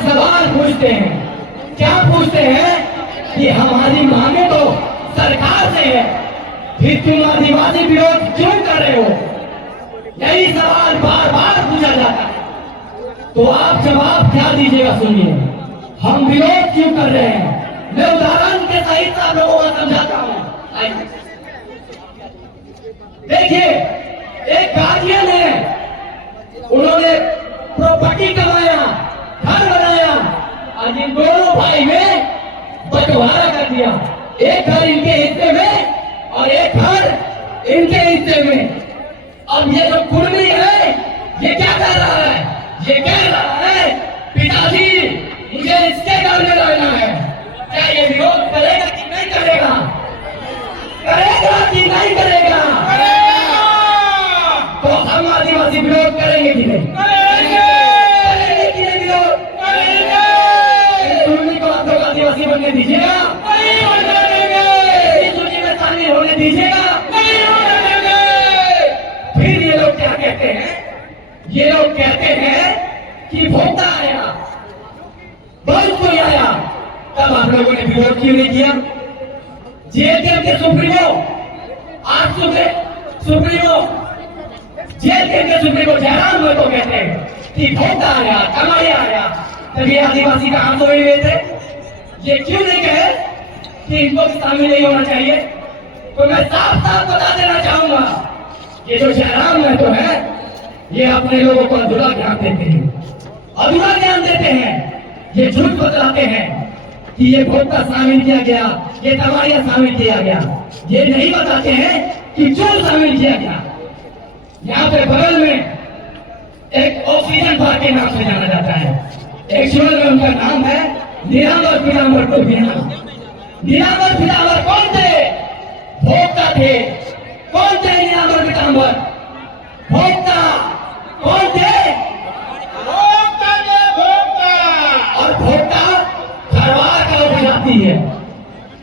एक सवाल पूछते हैं। क्या पूछते हैं कि हमारी मांगे तो सरकार से है, फिर तुम आदिवासी विरोध क्यों कर रहे हो? यही सवाल बार बार पूछा जाता है। तो आप जवाब क्या दीजिएगा? सुनिए, हम विरोध क्यों कर रहे हैं मैं उदाहरण के सहित आप लोगों को समझाता हूं। देखिए, एक गार्जियन है, उन्होंने प्रॉपर्टी कमाया, घर बनाया, और इन दोनों भाई में बंटवारा कर दिया। एक घर इनके हिस्से में और एक घर इनके हिस्से में। अब ये जो कुर्मी है, ये क्या कर रहा है? ये कह रहा है पिताजी मुझे इसके घर में रहना है। क्या ये विरोध करेगा कि नहीं करेगा? करेगा कि नहीं करेगा? तो हम आदिवासी विरोध करेंगे कि नहीं? करेंगे कि नहीं विरोध? कुर्मी को आप लोग आदिवासी बनने दीजिएगा? इस सूची में शामिल होने दीजिएगा? फिर ये लोग क्या कहते हैं? ये लोग कहते हैं कि भोक्ता आया, बहुत कोई आया, तब आप लोगों ने विरोध क्यों नहीं किया? जेल के सुप्रीमो, आप सुप्रीमो, जेल के सुप्रीमो जयराम को कहते हैं कि भोक्ता आया, कमाया आया, तभी आदिवासी कहां सोए हुए थे? ये क्यों नहीं कहे कि इनको भी शामिल नहीं होना चाहिए? तो मैं साफ साफ बता देना चाहूंगा, ये जो जयराम है तो है, ये अपने लोगों को अधूरा ज्ञान देते हैं, अधूरा ज्ञान देते हैं। ये झूठ बतलाते हैं कि ये भोक्ता शामिल किया गया, ये तबाहिया शामिल किया गया। ये नहीं बताते हैं कि चोर शामिल किया गया। यहाँ पे बगल में एक ऑक्सीजन पार्क के नाम से जाना जाता है। एक्चुअल में उनका नाम है नीलांबर पीतांबर टोपियाना। नीलांबर पीतांबर कौन थे? भोक्ता थे। कौन थे नीलांबर पीतांबर? भोक्ता। कौन थे? भोक्ता के भोक्ता। और भोक्ता खरवार का उपजाति है,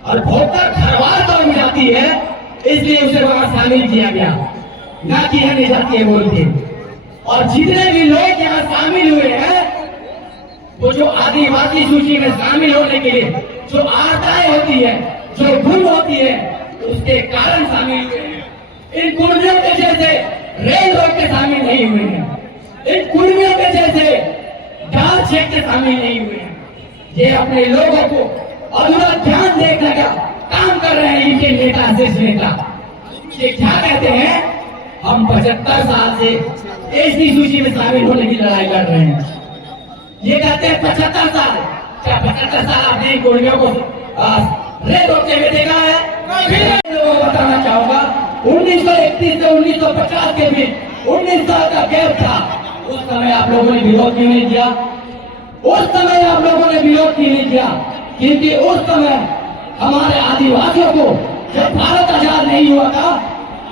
और भोक्ता खरवार का उपजाति है, इसलिए उसे वहां शामिल किया गया, ना कि अन्य जाति है बोल के। और जितने भी लोग यहाँ शामिल हुए हैं, वो जो आदिवासी सूची में शामिल होने के लिए जो आर्ताएं होती है, जो भूल होती है, उसके कारण शामिल हुए हैं। इन कुर्मियों के जैसे रेल रोक के शामिल नहीं हुए हैं, इन कुर्मियों के जैसे डाल चेक के शामिल नहीं हुए हैं। ये अपने लोगों को अधूरा ध्यान देखने का काम कर रहे हैं इनके नेता से नेता। ये क्या कहते हैं? हम 75 साल से ऐसी सूची में शामिल होने की लड़ाई लड़ रहे हैं। ये कहते हैं 75 साल। क्या 75 साल आपने कुर्मियों को रेल रोकते हुए देखा है? फिर लोगों को बताना चाहूंगा, 1931 से 1950 के बीच 19 साल का गैप था। उस समय आप लोगों ने विरोध क्यों नहीं किया? उस समय आप लोगों ने विरोध क्यों नहीं किया? क्योंकि उस समय हमारे आदिवासियों को जब भारत आजाद नहीं हुआ था,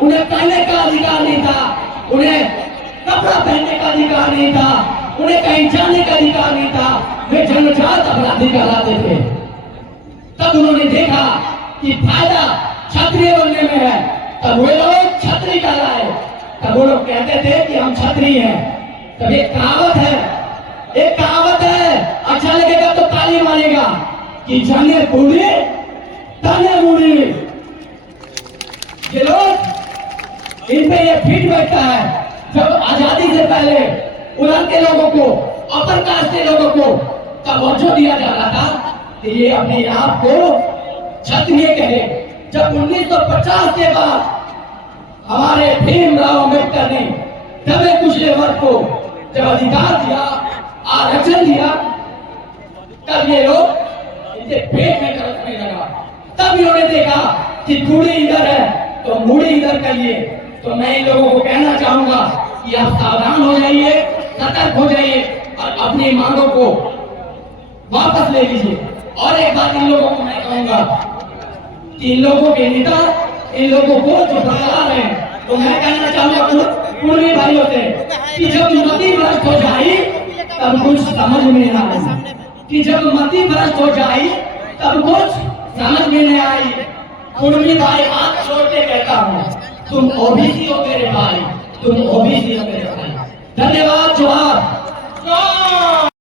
उन्हें पहनने का अधिकार नहीं था, उन्हें कपड़ा पहनने का अधिकार नहीं था, उन्हें कहीं जाने का अधिकार नहीं था। वे जन्मजात अपराधी कहलाते थे। तब उन्होंने देखा कि फायदा क्षत्रिय बनने में है, तब वे लोग क्षत्रिय कहलाए। तब वो लोग कहते थे कि हम क्षत्रिय हैं। तब एक कहावत है, अच्छा लगेगा तो ताली मारेगा कि जाने बूढ़ी ताने बूढ़ी। ये लोग, इन पे ये फिट बैठता है। जब आजादी से पहले उड़न के लोगों को, अपर कास्ट के लोगों को तवज्जो दिया जा रहा था कि ये अपने आप को क्षत्रिय कहे। जब 1950 के बाद हमारे भीमराव अम्बेडकर ने दबे कुचले वर्ग को जब अधिकार दिया, आरक्षण दिया, तब ये लोग इनके पेट में दर्द होने लगा। तब इन्होंने देखा कि कुड़ी इधर है तो मुड़ी इधर करिए। तो मैं इन लोगों को कहना चाहूंगा कि आप सावधान हो जाइए, सतर्क हो जाइए और अपनी मांगों को वापस ले लीजिए। और एक बात इन लोगों को मैं कहूंगा कि इन लोगों के नेता, इन लोगों को जो बता रहे हैं, तो मैं कहना चाहूंगा कुर्मी भाइयों से कि जब मति भ्रष्ट हो जाए तब कुछ समझ में ना आए, कि जब मति भ्रष्ट हो जाए तब कुछ समझ में नहीं आई। कुर्मी भाई हाथ छोड़ के कहता हूँ, तुम ओबीसी हो मेरे भाई, तुम ओबीसी हो मेरे भाई। धन्यवाद। जोहार।